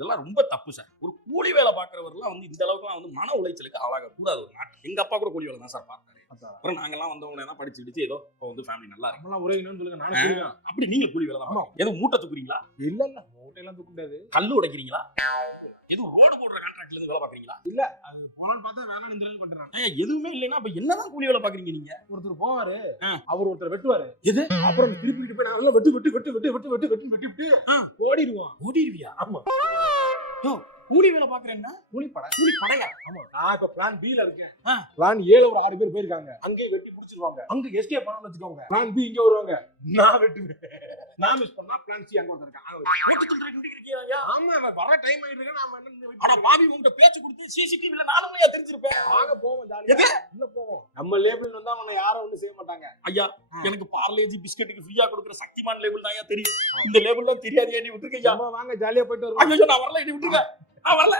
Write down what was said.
இதெல்லாம் ரொம்ப தப்பு சார். ஒரு கூலி வேலை பார்க்குறவர்லாம் வந்து இந்த அளவுக்குலாம் வந்து மன உளைச்சலுக்கு ஆளாக கூடாது ஒரு நாட்டில். எங்க அப்பா கூட கூலி வேலை தான் சார் பார்த்தாரு. அப்புறம் நாங்கெல்லாம் வந்தவங்க எல்லாம் படிச்சு கிடிச்சு ஏதோ வந்து ஃபேமிலி நல்லா இருக்கு. நம்மளாம் உரையணும்னு சொல்லுங்க, நானும் செய்வேன். அப்படி நீங்க கூலி வேலை தான் பார்க்கறீங்க. ஏதோ மூட்டை தூக்குறீங்களா? இல்ல இல்ல, மூட்டையெல்லாம் தூக்க முடியாது. கல்லு உடைக்கிறீங்களா? ஏதோ ரோடு போடுற கான்ட்ராக்ட்ல இருந்து வேலை பார்க்கறீங்களா? இல்ல, அது போலான்னு பார்த்தா வேணாம்னு இந்த அளவுக்கு பண்றாங்க. எதுவுமே இல்லைன்னா அப்ப என்னதான் கூலி வேலை பார்க்கறீங்க நீங்க? ஒருத்தர் போவாரு, ஆ. அவர் ஒருத்தர் வெட்டுவாரு. எது? அப்புறம் திருப்பிட்டு போய் நல்லா வெட்டு வெட்டு வெட்டு வெட்டு வெட்டு வெட்டு வெட்டு வெட்டிவிட்டு ஓடிடுவான். ஓடிடுவியா? ஆமா. யோ, கூலி வேலை பார்க்கறேன்னா கூலி படை. கூலி படையா? ஆமா. நான் இப்ப பிளான் B ல இருக்கேன். ஆ. பிளான் A ல ஒரு 6 பேர் போயிருக்காங்க. அங்கேயே வெட்டி முடிச்சிருவாங்க. அங்க எஸ்கேப் பண்ணணும்னு வச்சுக்கோங்க. பிளான் B இங்க வருவாங்க. நான் வெட்டுவேன். நான் மிஸ் பண்ணா பிளான் C அங்க ஒருத்தர் இருக்கான். ஆமா, அவன் வர டைம் ஆயிட்டு இருக்கு. நாம என்ன அட பாவி, உன்கிட்ட பேச்சு கொடுத்து சிசிடிவில நானுமையா தெரிஞ்சிருப்பேன். வாங்க போவோம், ஜாலியா உள்ள போவோம். நம்ம லேபிள் வந்தா உன்னை யாரும் ஒண்ணும் செய்ய மாட்டாங்க. ஐயா, எனக்கு பார்லேஜி பிஸ்கட்டுக்கு ஃப்ரீயா கொடுக்குற சக்திமான் லேபிள் தான் தெரியும். இந்த லேபிள்லாம் தெரியாது, நீ விட்டுருக்கையா? வாங்க ஜாலியா போயிட்டு வருவோம். ஐயோ, நான் வரல, நீ விட்டுருக்க. நான் வரல.